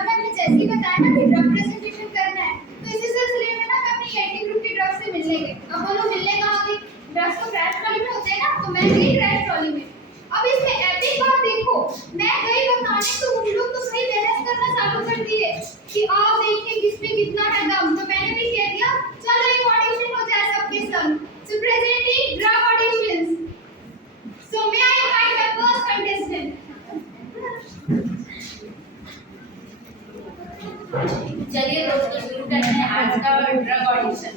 ना मैंने जैसे ही बताया ना कि ड्रग प्रेजेंटेशन करना है, तो इसी सिलसिले में ना मैं अपनी एंटी ग्रुप की ड्रग से मिलने गई। अब बोलो मिलने कहाँ गई? ड्रग्स तो क्रैश ट्रॉली में होते हैं ना, तो मैं गई क्रैश ट्रॉली में। अब इसमें एपिक बात देखो, मैं गई बताने तो उन लोग तो सही बहस करना चालू कर दिए कि आओ देखिए किसमें कितना है दम। तो मैंने भी कह दिया चलो एक ऑडिशन हो जाए सबके संग। So presenting drug auditions. So may I invite the first contestant. चलिए दोस्तों शुरू करते हैं आज का ड्रग ऑडिशन।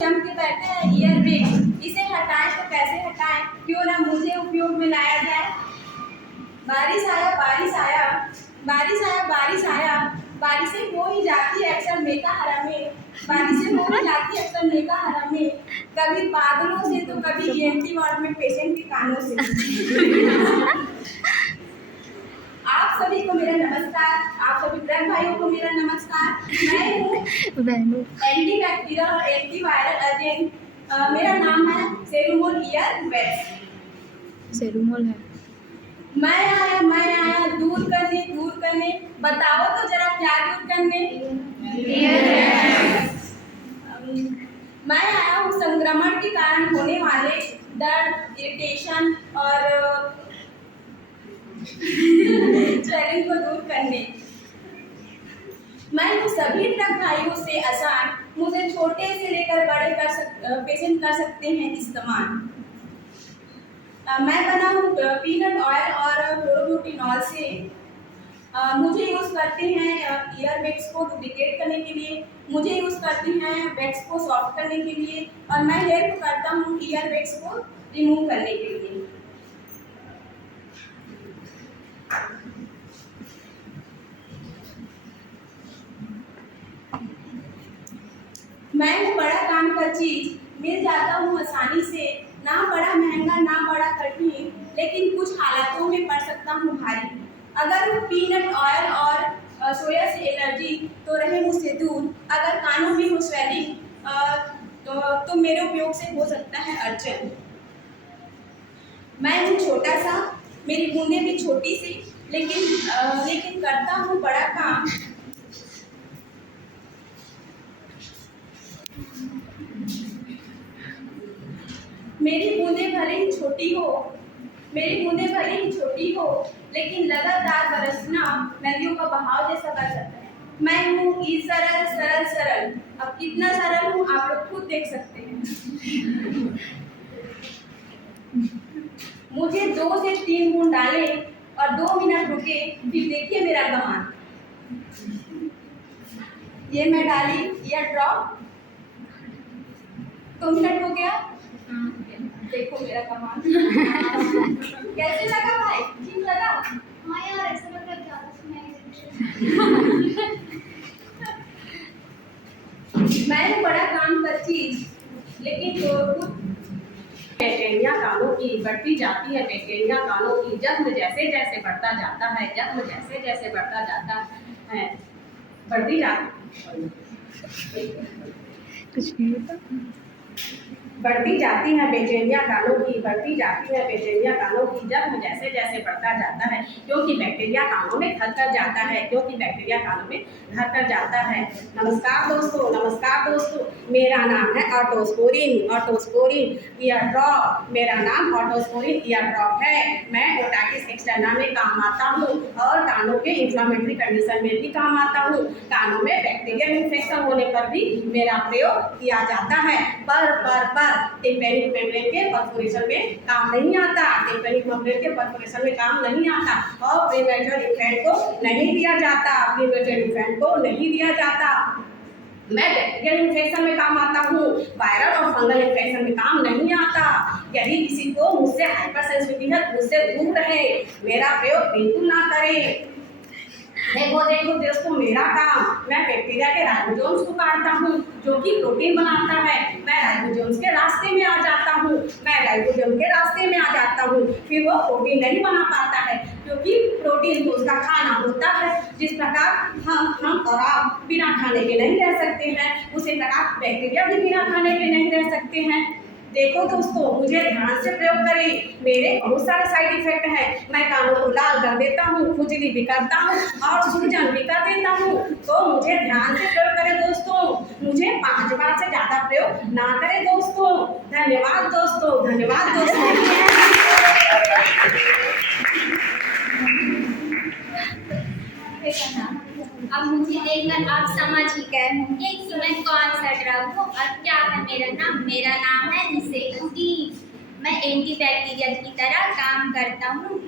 जम के बैठे हैं ईयर विग, इसे हटाएं तो कैसे हटाएं, क्यों ना मुझे उपयोग में लाया जाए। बारिश आया बारिश आया बारिश आया बारिश आया, बारिशें हो ही जाती है अक्सर मेका हरा में, बारिशें हो ही जाती है अक्सर मेका हरा में, कभी बादलों से तो कभी ईएनटी वार्ड में पेशेंट के कानों से। आप सभी को मेरा नमस्कार, आप सभी ड्रग भाइयों को मेरा नमस्कार। मैं हूँ एंटी बैक्टीरियल और एंटी वायरल एजेंट। मेरा नाम है सेरुमोल ईयर वैक्स। सेरुमोल है। मैं आया दूर करने, बताओ तो जरा क्या दूर करने। मैं आया हूँ संक्रमण के कारण होने वाले दर्द, इरिटेशन और स्वेलिंग को दूर करने। मैं सभी ड्रग भाइयों से आसान, मुझे छोटे से लेकर बड़े पेशेंट कर सकते हैं इस्तेमाल। मैं बना हूँ पीनट ऑयल और क्लोरोब्यूटेनॉल से। मुझे यूज़ करते हैं ईयर वैक्स को डुप्लीकेट करने के लिए, मुझे यूज़ करते हैं वैक्स को सॉफ्ट करने के लिए, और मैं हेल्प करता हूँ ईयर वैक्स को रिमूव करने के लिए। मैं हूँ बड़ा काम का चीज, मिल जाता हूँ आसानी से, ना बड़ा महंगा ना बड़ा कठिन, लेकिन कुछ हालातों में पड़ सकता हूँ भारी। अगर पीनट ऑयल और सोया से एलर्जी तो रहे मुझसे दूर, अगर कानों में हो स्वेलिंग तो मेरे उपयोग से हो सकता है अड़चन। मैं हूँ छोटा सा, मेरी बूंदें भी छोटी सी, लेकिन करता हूँ बड़ा काम। मेरी बूंदें भले ही छोटी हो, लेकिन लगातार बरसना नदियों का बहाव जैसा कर सकता है। मैं हूँ सरल। अब कितना सरल हूँ आप लोग खुद देख सकते हैं। मुझे 2 से 3 बूंद डाले और 2 मिनट रुके, फिर देखिए मेरा कमाल। ये मैं डाली ईयर ड्रॉप, 2 मिनट हो गया, देखो मेरा कमाल। कैसे लगा भाई, ठीक लगा? हाँ यार ऐसा लग रहा है ज़्यादा सुनाई दे। मैं हूँ बड़ा काम का चीज, लेकिन बैक्टीरिया कानों की बढ़ती जाती है, बैक्टीरिया कानों की जख्म जैसे जैसे बढ़ता जाता है, बढ़ती जाती है बैक्टीरिया कानों की, जख्म जैसे जैसे बढ़ता जाता है, क्योंकि बैक्टीरिया कानों में घर कर जाता है, नमस्कार दोस्तों, मेरा नाम है ऑटोस्पोरिन ईयर ड्रॉप। मेरा नाम ऑटोस्पोरिन ईयर ड्रॉप है। मैं ओटाइटिस एक्सटर्ना में काम आता हूँ और कानों के इन्फ्लेमेटरी कंडीशन में भी काम आता हूँ। कानों में बैक्टीरियल इन्फेक्शन होने पर भी मेरा प्रयोग किया जाता है, पर टिम्पैनिक मेम्ब्रेन के परफोरेशन में काम नहीं आता, और प्रीमेच्योर इन्फेंट को नहीं दिया जाता। मैं बैक्टीरियल इन्फेक्शन में काम आता हूँ, वायरल और फंगल इन्फेक्शन में काम नहीं आता। यदि किसी को मुझसे हाइपर सेंसिटिविटी है, मुझसे दूर रहे, मेरा प्रयोग बिल्कुल ना करें। देखो दोस्तों मेरा काम, मैं बैक्टीरिया के राइबोसोम्स को काटता हूँ जो कि प्रोटीन बनाता है। मैं राइबोसोम्स के रास्ते में आ जाता हूँ, फिर वो प्रोटीन नहीं बना पाता है, क्योंकि प्रोटीन तो उसका खाना होता है। जिस प्रकार हम और आप बिना खाने के नहीं रह सकते हैं, उसी प्रकार बैक्टीरिया भी बिना खाने के नहीं रह सकते हैं। देखो दोस्तों, मुझे ध्यान से प्रयोग करें, मेरे बहुत सारे साइड इफेक्ट हैं। मैं कानों को लाल कर देता हूँ, खुजली भी करता हूँ और सूजन भी कर देता हूँ। तो मुझे ध्यान से प्रयोग करें दोस्तों, मुझे 5 बार से ज़्यादा प्रयोग ना करें दोस्तों। धन्यवाद दोस्तों, धन्यवाद दोस्तों। अब मुझे देखकर आप समझ ही गए होंगे कि मैं कौन सा ड्रग हूँ और क्या है मेरा नाम है निसेलुटीन। मैं एंटीबैक्टीरियल की तरह काम करता हूँ।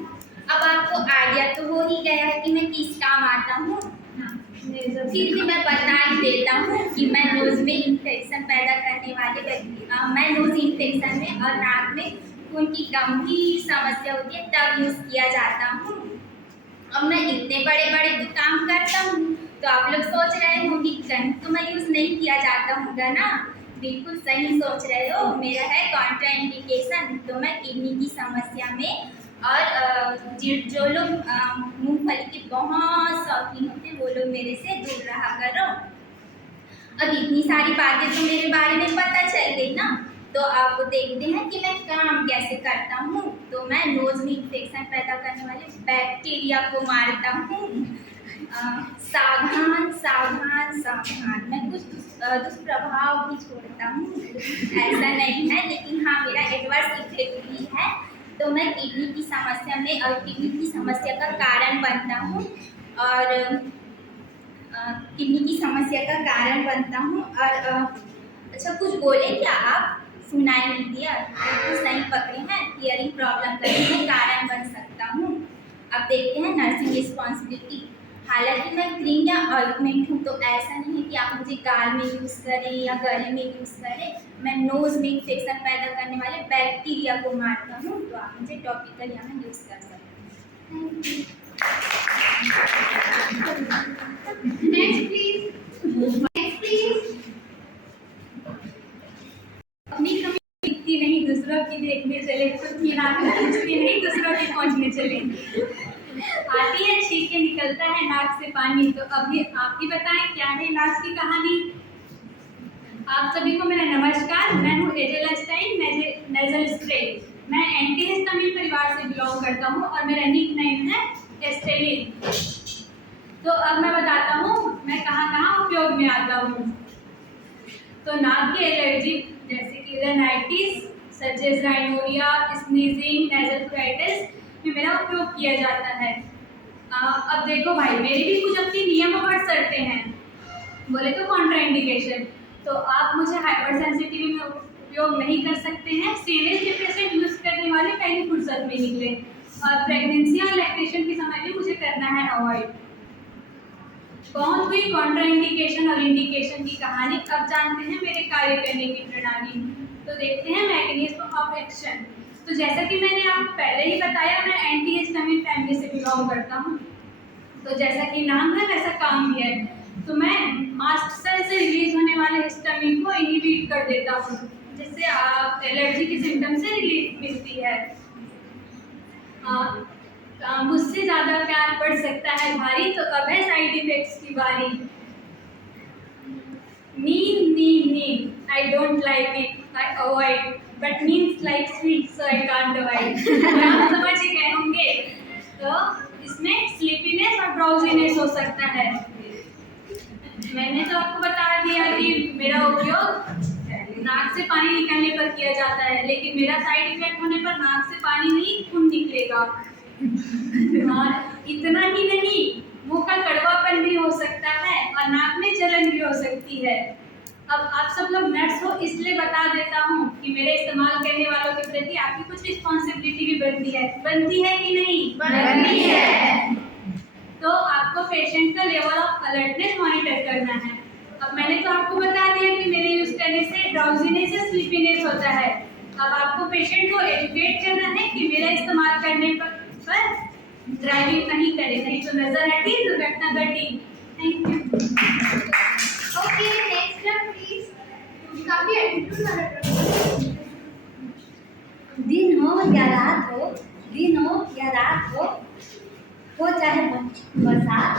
अब आपको आइडिया तो हो ही गया है कि मैं किस काम आता हूँ। फिर भी मैं बता ही देता हूँ कि मैं नोज में इन्फेक्शन पैदा करने वाले मैं नोज इन्फेक्शन में और नाक में खून की गंभीर समस्या होती है तब यूज़ किया जाता हूँ। अब मैं इतने बड़े बड़े तो काम करता हूँ, तो आप लोग सोच रहे होंगे कहीं तो मैं यूज़ नहीं किया जाता होगा ना। बिल्कुल सही सोच रहे हो, मेरा है कॉन्ट्राइंडिकेशन। तो मैं किडनी की समस्या में और जो लोग मूंगफली के बहुत शौकीन होते हैं वो लोग मेरे से दूर रहा करो। अब इतनी सारी बातें तो मेरे बारे में पता चल गई ना, तो आप देखते हैं कि मैं काम कैसे करता हूँ। तो मैं नोज में इन्फेक्शन पैदा करने वाले बैक्टीरिया को मारता हूँ। सावधान सावधान सावधान, मैं कुछ दुष्प्रभाव भी छोड़ता हूँ, ऐसा नहीं है, लेकिन हाँ मेरा एडवर्स इफेक्ट भी है। तो मैं किडनी की समस्या में और किडनी की समस्या का कारण बनता हूँ और किडनी की समस्या का कारण बनता हूँ। और अच्छा कुछ बोले क्या आप? सुनाई नहीं दिया? बिल्कुल सही पकड़े हैं, हियरिंग प्रॉब्लम का मैं कारण बन सकता हूँ। अब देखते हैं नर्सिंग रिस्पॉन्सिबिलिटी। हालांकि मैं क्रीम या ऑइंटमेंट हूँ, तो ऐसा नहीं है कि आप मुझे गाल में यूज़ करें या गले में यूज़ करें। मैं नोज़ में इन्फेक्शन पैदा करने वाले बैक्टीरिया को मारता हूँ, तो आप मुझे टॉपिकल यहाँ यूज़ कर सकते हैं। Next please, next please. अपनी कमी दिखती नहीं, दूसरों की देखने चले, खुद की नाक पूछती नहीं, दूसरों की पहुँचने चले। आती है छींके निकलता है नाक से पानी। तो अभी आप ही बताएं क्या है इलाज की कहानी। आप सभी को मेरा नमस्कार। मैं हूँ एजेल आइंस्टाइन नेजल स्प्रे। मैं एंटीहिस्टामिन परिवार से बिलोंग करता हूँ और मेरा निक नेम है एस्टेलिन। तो अब मैं बताता हूँ मैं कहाँ कहाँ उपयोग में आता हूँ। तो नाक की एलर्जी जैसे कि राइनाइटिस, सजेस राइनोरिया, स्नीजिंग, नेजल में मेरा उपयोग किया जाता है। अब देखो भाई, मेरे भी कुछ अपने नियम और शर्तें हैं। बोले तो कॉन्ट्राइंडिकेशन, तो आप मुझे हाइपर सेंसिटिविटी में उपयोग नहीं कर सकते हैं। सीरियस डिप्रेशन यूज़ करने वाले पहली फुर्सत में निकले और प्रेगनेंसी और लैक्टेशन के समय भी मुझे करना है अवॉइड। कौन हुई कॉन्ट्राइंडिकेशन और इंडिकेशन की कहानी। अब जानते हैं मेरे कार्य करने की प्रणाली। तो देखते हैं मैकेनिज्म ऑफ एक्शन। तो जैसा कि मैंने आपको पहले ही बताया, मैं एंटीहिस्टामिन फैमिली से बिलोंग करता हूँ। तो जैसा कि नाम है वैसा काम भी है। तो मैं मास्ट सेल से रिलीज होने वाले हिस्टामिन को इनहिबिट कर देता हूँ, जिससे आप एलर्जी की सिम्टम से रिलीफ मिलती है। मुझसे ज़्यादा प्यार पड़ सकता है भारी, तो अब है साइड इफेक्ट्स की बारी। नींद I don't like it, I avoid, but नींद like sweet so I can't avoid. आप समझ ही गए होंगे। तो इसमें स्लीपीनेस और ड्राउजीनेस हो सकता है। मैंने तो आपको बता दिया कि मेरा उपयोग नाक से पानी निकालने पर किया जाता है, लेकिन मेरा साइड इफेक्ट होने पर नाक से पानी नहीं खून निकलेगा। और इतना ही नहीं, मुंह का कड़वापन भी हो सकता है और नाक में जलन भी हो सकती है। अब आप सब लोग नर्स हो, इसलिए बता देता हूँ कि मेरे इस्तेमाल करने वालों के प्रति आपकी कुछ रिस्पॉन्सिबिलिटी भी बनती है कि नहीं? बनती है। तो आपको पेशेंट का लेवल ऑफ अलर्टनेस मॉनिटर करना है। अब मैंने तो आपको बता दिया कि मेरे यूज करने से ड्राउजीनेस या स्लीपीनेस होता है। अब आपको पेशेंट को एजुकेट करना है कि मेरा इस्तेमाल करने पर ड्राइविंग नहीं करे, नहीं तो नजर हटी दुर्घटना घटी। Thank you. Okay, next please. काफी एटीट्यूड वाला ड्रग। दिन हो या रात हो, दिन हो या रात हो चाहे बरसात,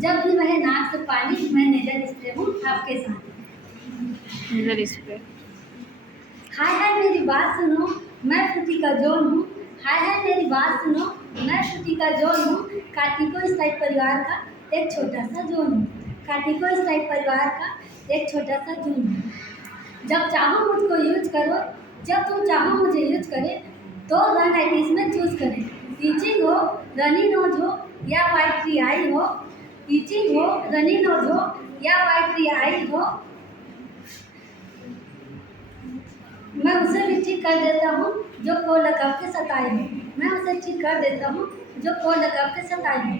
जब भी बहे नाक से पानी, मैं नेजल स्प्रे हूँ आपके साथ। Nasal spray. हाय हाय मेरी बात सुनो, मैं श्रुति का जोन हूँ। हाय हाय मेरी बात सुनो, मैं श्रुति का जोन हूँ। कार्तिको स्टाइल परिवार का एक छोटा सा जोन हूँ। कार्तिको स्टाइल परिवार का एक छोटा सा जोन हूँ। जब चाहो मुझको यूज करो, जब तुम चाहो मुझे यूज करे, तो रन आइटीज में चूज करें। टीचिंग हो, रनिंग नोज हो या YTI हो, टीचिंग हो, रनिंग नोज हो या YTI हो, मैं उसे भी ठीक कर देता हूँ जो कोड लगा के सताए हो। मैं उसे ठीक कर देता हूँ जो कोड लगा के सताए हो।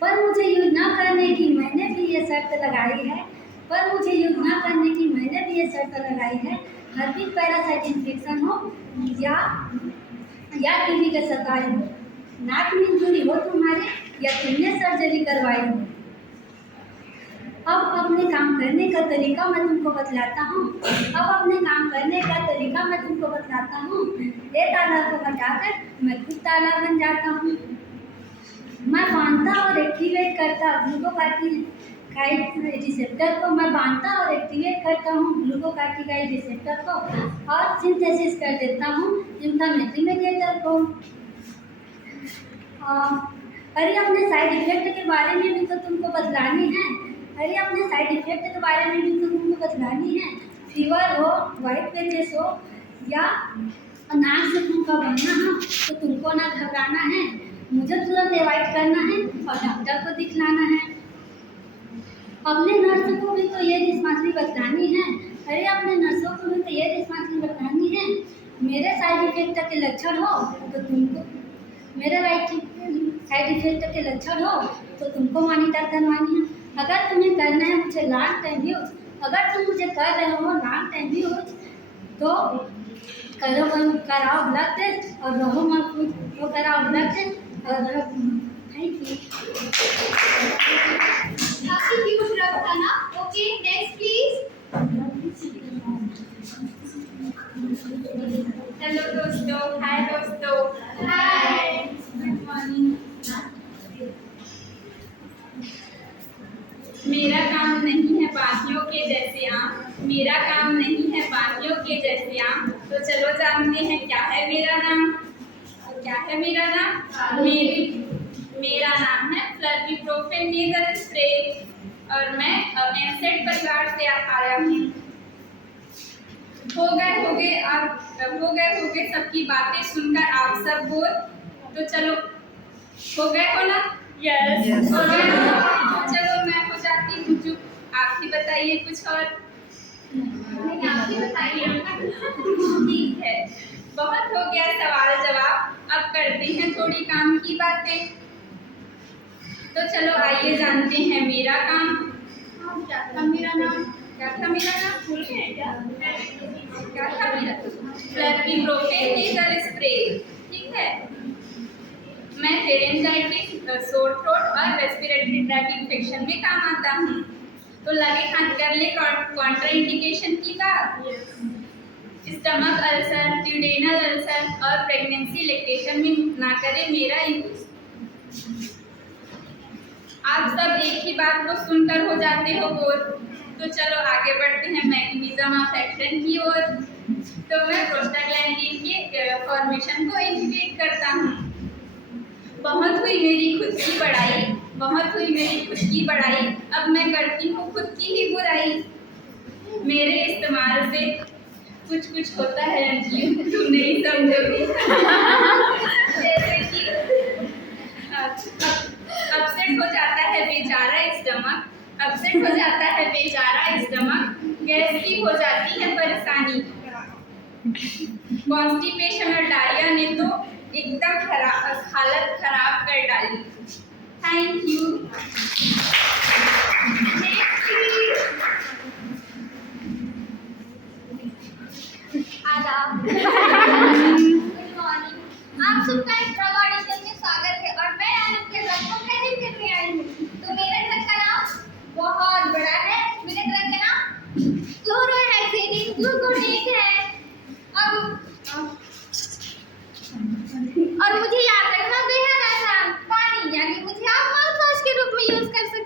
पर मुझे यूज ना करने की मैंने भी ये शर्त लगाई है, पर मुझे यूज ना करने की मैंने भी ये शर्त लगाई है। हर्पिक पैरासाइट इन्फेक्शन हो या टीबी के सताए हो, नाक में इंजरी हो तुम्हारे या तुमने सर्जरी करवाई हो। अब अपने काम करने का तरीका मैं तुमको बतलाता हूँ। अब अपने काम करने का तरीका मैं तुमको बतलाता हूँ। ये ताला को हटाकर मैं खुद ताला बन जाता हूँ। मैं बांधता और एक्टिवेट करता ग्लूकोकार्टिकाइड रिसेप्टर को। मैं बांधता और एक्टिवेट करता हूँ ग्लूकोकार्टिकाइड रिसेप्टर को और सिंथेसिस कर देता हूँ इंफ्लेमेटरी मेडिएटर को। अरे अपने साइड इफेक्ट के बारे में भी तो तुमको बतलानी है। अरे अपने साइड इफेक्ट के बारे में भी तो तुमको बतलानी है। फीवर हो, वाइट पैचेस हो या नाक से खून का बहना हो तो तुमको ना घबराना है, मुझे तुरंत अवॉइड करना है और डॉक्टर को दिखलाना है। अपने नर्सों को भी तो ये रिस्पॉन्सिबिलिटी बतलानी है। अरे अपने नर्सों को भी तो ये रिस्पॉन्सिबिलिटी बतलानी है। मेरे साइड इफेक्ट के लक्षण हो तो तुमको मेरे साइड इफेक्ट के लक्षण हो तो तुमको मॉनिटर करवानी है। अगर तुम्हें करना है मुझे लॉन्ग टाइम यूज, अगर तुम मुझे कर रहे हो लॉन्ग टाइम यूज तो कराओ ब्लड टेस्ट और रहो मत तो कराओ ब्लड टेस्ट और थैंक यू। काफी क्यूट ड्रग था ना। Okay next please. हेलो दोस्तों, हाय दोस्तों, हाय। Good morning. मेरा काम नहीं है बाकियों के जैसे आम, मेरा काम नहीं है बाकियों के जैसे आम। तो चलो जानते हैं क्या है मेरा नाम। क्या है मेरा नाम? मेरा नाम है फ्लर्बिप्रोफेन नेजल स्प्रे और मैं एनसेड परिवार से आया हूँ। हो गए सबकी बातें सुनकर आप सब बोल। तो चलो हो गए हो ना? यस हो गए हो। चलो मैं हो जाती हूँ चुप। आप ही बताइए कुछ और। नहीं आप ही बताइए। ठीक है, बहुत हो गया सवाल जवाब, अब करते हैं थोड़ी काम की बातें। तो चलो आइए जानते हैं मेरा काम। क्या था मेरा नाम? क्या था मेरा नाम? भूल गए क्या? क्या था मेरा? फ्लर्बिप्रोफेन नेजल स्प्रे। ठीक है, मैं फेरेंजाइटिस, सोर थ्रोट और रेस्पिरेटरी ट्रैक इन्फेक्शन में काम आता हूँ। तो लगे हाथ कर ले कॉन्ट्राइंडिकेशन की बात। स्टमक अल्सर, ड्यूडेनल अल्सर और प्रेगनेंसी लैक्टेशन में ना करें मेरा यूज। आप सब एक ही बात को सुनकर हो जाते हो बोर। तो चलो आगे बढ़ते हैं मैकेनिज्म ऑफ एक्शन की ओर। तो मैं प्रोस्टाग्लैंडिन के फॉर्मेशन को इनिबिट करता हूँ। बहुत हुई मेरी खुद की बड़ाई, बहुत हुई मेरी खुद की बड़ाई, अब मैं करती हूँ खुद की ही बुराई। मेरे इस्तेमाल से कुछ कुछ होता है अंजलि, तुम नहीं समझोगी। जैसे कि अपसेट हो जाता है बेचारा स्टमक, अपसेट हो जाता है बेचारा स्टमक, गैस की हो जाती है परेशानी। कॉन्स्टिपेशन और डायरिया ने तो एकदम हालत खराब कर डाली। Thank you. आदाब। Good morning. आप सबका इस ड्रग ऑडिशन में स्वागत है और मैं आज आपके ड्रग को प्रेजेंट करने आई हूँ। तो मेरे ड्रग का नाम बहुत बड़ा है। मेरे ड्रग का नाम क्लोरोहेक्सेडिन ग्लूकोनेट है। और मुझे याद रखना बेहद आसान। पानी यानी मुझे आप माउथ वॉश के रूप में यूज कर सकते हैं।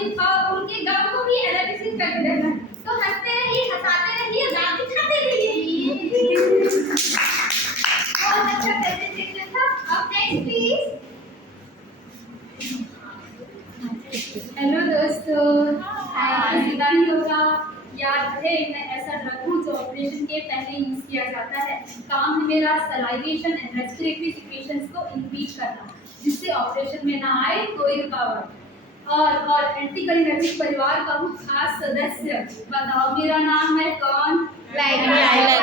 उनके गम को भी एनालिसिस करते रहना है। तो हंसते रहिए, हंसाते रहिए, दांत दिखाते रहिए। बहुत अच्छा प्रेजेंटेशन था। अब नेक्स्ट प्लीज। हेलो दोस्तों, पता ही होगा, याद है मैं ऐसा ड्रग हूँ जो ऑपरेशन के पहले यूज किया जाता है। काम है मेरा सलाइवेशन एंड रेस्पिरेटरी सिक्रेशंस को इंक्रीज करना, जिससे ऑपरेशन में ना आए कोई रुकावट। और एंटीकोलिनर्जिक परिवार का हूँ खास सदस्य। बताओ मेरा नाम है कौन? ग्लाइकोपाइरुलेट।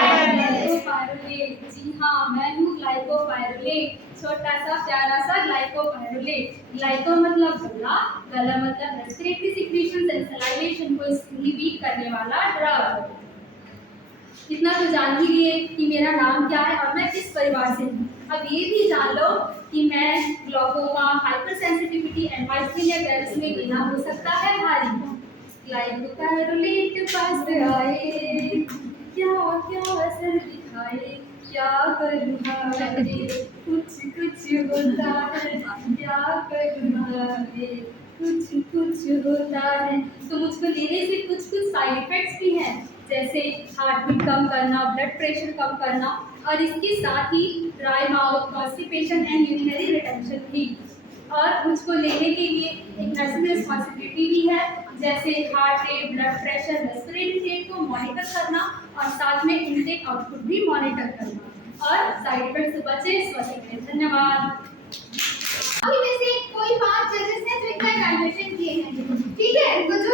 जी हाँ, मैं हूँ ग्लाइकोपाइरुलेट, छोटा सा प्यारा सा ग्लाइकोपाइरुलेट। ग्लाइको मतलब गला, गला मतलब रेस्पिरेटरी सिक्रेशंस एंड सलाइवेशन को इनहिबिट करने वाला ड्रग। इतना तो जान ही लिए कि मेरा नाम क्या है और मैं किस परिवार से हूँ। अब ये भी जान लो कि मैं glaucoma, hypersensitivity and myasthenia gravis में लेना हो सकता है भारी। ग्लाइकोपाइरुलेट पास आए, क्या क्या असर दिखाए, क्या करूँ हाय, कुछ कुछ होता है, क्या करूँ हाय, कुछ कुछ होता है। तो मुझको लेने से कुछ कुछ साइड इफेक्ट्स भी हैं, जैसे हार्ट बीट कम करना, ब्लड प्रेशर कम करना, और इसके साथ ही dry mouth, constipation and urinary retention भी। और मुझको लेने के लिए एक नर्सिंग रिस्पॉन्सिबिलिटी भी है, जैसे heart rate, blood pressure, respiratory rate को मॉनिटर करना और साथ में इनटेक आउटपुट भी मॉनिटर करना। और साइड इफेक्ट से बचे। स्वास्थ्य के लिए धन्यवाद। अभी में से कोई 5 जजेस हैं जो इनका इवैल्यूएशन किए हैं, ठीक है? तो जो